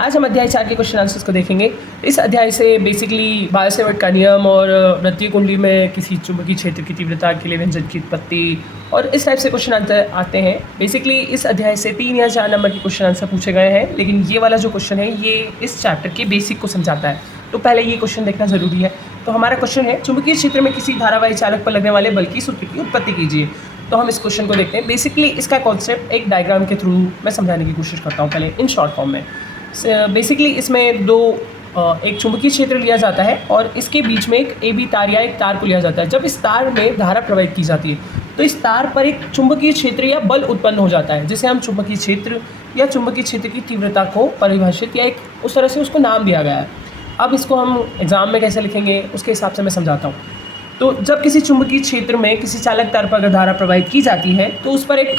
आज हम अध्याय 4 के क्वेश्चन आंसर्स को देखेंगे। इस अध्याय से बेसिकली बायोसेवर्ट का नियम और वृत्तीय कुंडली में किसी चुंबकीय क्षेत्र की तीव्रता के लिए व्यंजन की उत्पत्ति और इस टाइप से क्वेश्चन आंसर आते हैं। बेसिकली इस अध्याय से 3 या 4 नंबर के क्वेश्चन आंसर पूछे गए हैं, लेकिन ये वाला जो क्वेश्चन है ये इस चैप्टर के बेसिक को समझाता है, तो पहले ये क्वेश्चन देखना ज़रूरी है। तो हमारा क्वेश्चन है, चुंबकीय क्षेत्र में किसी धारावाही चालक पर लगने वाले बल की सूत्र की उत्पत्ति कीजिए। तो हम इस क्वेश्चन को देखते हैं। बेसिकली इसका कॉन्सेप्ट एक डायग्राम के थ्रू मैं समझाने की कोशिश करता हूँ पहले इन शॉर्ट फॉर्म में। बेसिकली इसमें एक चुंबकीय क्षेत्र लिया जाता है और इसके बीच में एक AB तार या एक तार को लिया जाता है। जब इस तार में धारा प्रवाहित की जाती है तो इस तार पर एक चुंबकीय क्षेत्र या बल उत्पन्न हो जाता है, जिसे हम चुंबकीय क्षेत्र या चुंबकीय क्षेत्र की तीव्रता को परिभाषित या एक उस तरह से उसको नाम दिया गया है। अब इसको हम एग्ज़ाम में कैसे लिखेंगे उसके हिसाब से मैं समझाता हूँ। तो जब किसी चुंबकीय क्षेत्र में किसी चालक तार पर अगर धारा प्रवाहित की जाती है तो उस पर एक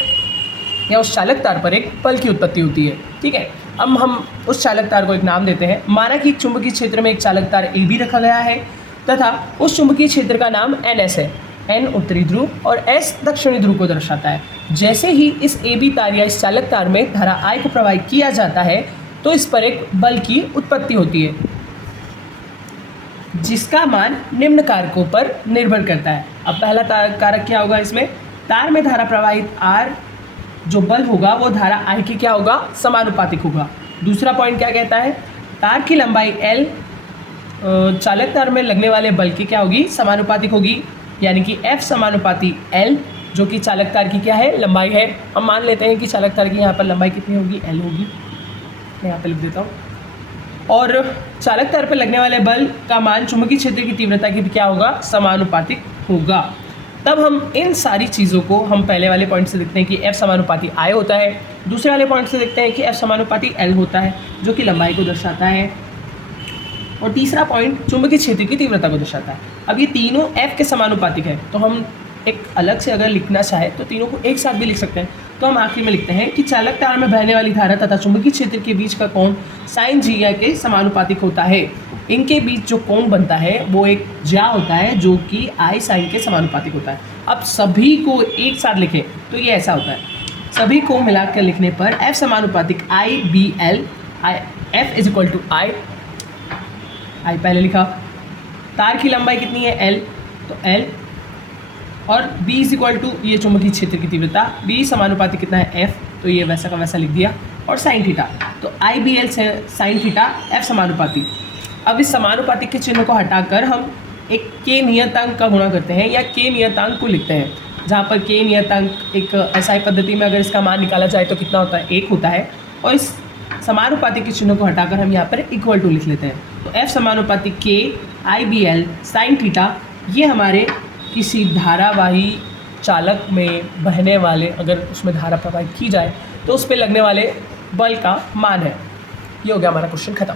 या उस चालक तार पर एक बल की उत्पत्ति होती है। ठीक है, अब हम उस चालक तार को एक नाम देते हैं। माना कि एक चुंबकीय क्षेत्र में एक चालक तार AB रखा गया है तथा उस चुंबकीय क्षेत्र का नाम NS है। N उत्तरी ध्रुव और S दक्षिणी ध्रुव को दर्शाता है। जैसे ही इस AB तार या इस चालक तार में धारा I को प्रवाहित किया जाता है तो इस पर एक बल की उत्पत्ति होती है, जिसका मान निम्न कारकों पर निर्भर करता है। अब पहला कारक क्या होगा, इसमें तार में धारा प्रवाहित R जो बल होगा वो धारा I की क्या होगा, समानुपातिक होगा। दूसरा पॉइंट क्या कहता है, तार की लंबाई L चालक तार में लगने वाले बल की क्या होगी, समानुपातिक होगी, यानी कि F समानुपाती L जो कि चालक तार की क्या है, लंबाई है। हम मान लेते हैं कि चालक तार की यहाँ पर लंबाई कितनी होगी, L होगी। मैं यहाँ पर लिख देता हूँ। और चालक तार पर लगने वाले बल का मान चुंबकीय क्षेत्र की तीव्रता की भी क्या होगा, समानुपातिक होगा। तब हम इन सारी चीज़ों को हम पहले वाले पॉइंट से देखते हैं कि F समानुपाती I होता है। दूसरे वाले पॉइंट से देखते हैं कि F समानुपाती L होता है जो कि लंबाई को दर्शाता है। और तीसरा पॉइंट चुंबकीय क्षेत्र की तीव्रता को दर्शाता है। अब ये तीनों F के समानुपातिक है, तो हम एक अलग से अगर लिखना चाहे तो तीनों को एक साथ भी लिख सकते हैं। तो हम आखिर में लिखते हैं कि चालक तार में बहने वाली धारा तथा चुंबकीय क्षेत्र के बीच का कोण sin g के समानुपातिक होता है। इनके बीच जो कोण बनता है वो एक ज्या होता है जो कि I sin के समानुपातिक होता है। अब सभी को एक साथ लिखें तो ये ऐसा होता है, सभी को मिलाकर लिखने पर F समानुपातिक IBL, F is equal to I पहले लिखा, तार की लंबाई कितनी है L, तो L, और B इज इक्वल टू ये चुंबकीय क्षेत्र की तीव्रता, B समानुपातिक कितना है F, तो ये वैसा का वैसा लिख दिया, और साइन थीटा, तो IBL से साइन थीटा F समानुपाती। अब इस समानुपातिक के चिन्ह को हटाकर हम एक K नियतांक का गुणा करते हैं या K नियतांक को लिखते हैं, जहाँ पर K नियतांक एक SI पद्धति में अगर इसका मान निकाला जाए तो कितना होता है, 1 होता है। और इस समानुपातिक के चिन्ह को हटाकर हम यहाँ पर इक्वल टू लिख लेते हैं। तो F समानुपातिक K IBL साइन थीटा, ये हमारे किसी धारावाही चालक में बहने वाले, अगर उसमें धारा प्रवाहित की जाए तो उस पर लगने वाले बल का मान है। ये हो गया हमारा क्वेश्चन खत्म।